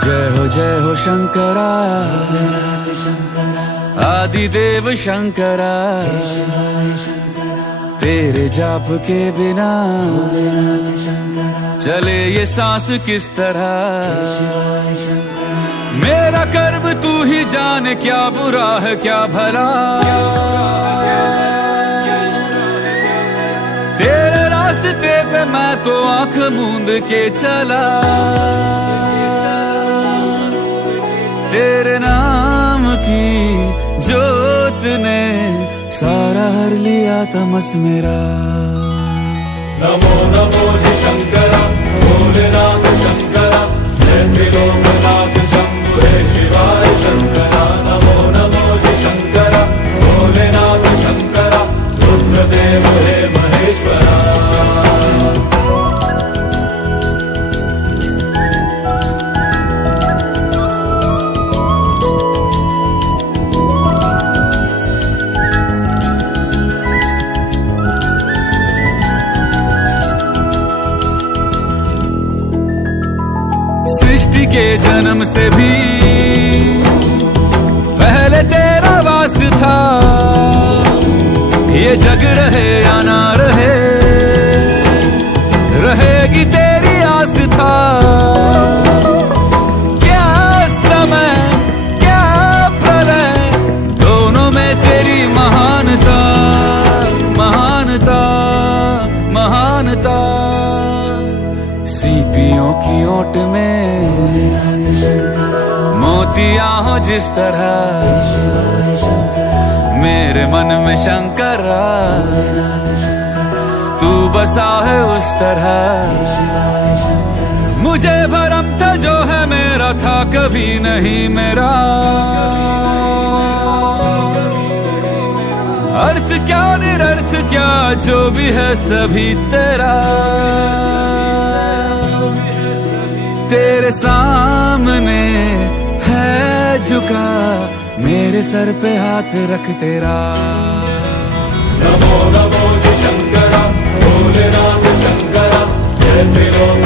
जय हो शंकरा, आदिदेव शंकरा, तेरे जाप के बिना चले ये सांस किस तरह। मेरा कर्म तू ही जाने, क्या बुरा है क्या भला। तेरे रास्ते पे मैं तो आंख मूंद के चला, तेरे नाम की जोत ने सारा हर लिया तमस मेरा। नमो नमो जी शंकरा, भोलेनाथ शंकरा, जय त्रिलोकनाथ शंभु हे शिवाय शंकरा। नमो नमो जी शंकरा, भोलेनाथ शंकरा, रुद्रदेव हे महेश्वरा। सृष्टि के जन्म से भी पहले तेरा वास था, ये जग रहे या ना रहे, रहेगी तेरी आस था। क्या समय क्या प्रलय, दोनों में तेरी महानता महानता महानता। सीपियों की ओट में मोतियां हो जिस तरह, मेरे मन में शंकरा तू बसा है उस तरह। मुझे भरम था जो है मेरा था कभी नहीं मेरा, अर्थ क्या निरर्थ क्या जो भी है सभी तेरा। तेरे सामने है झुका मेरे सर पे हाथ रख तेरा। नमो नमो जी शंकरा, भोलेनाथ शंकरा, जय त्रिलोक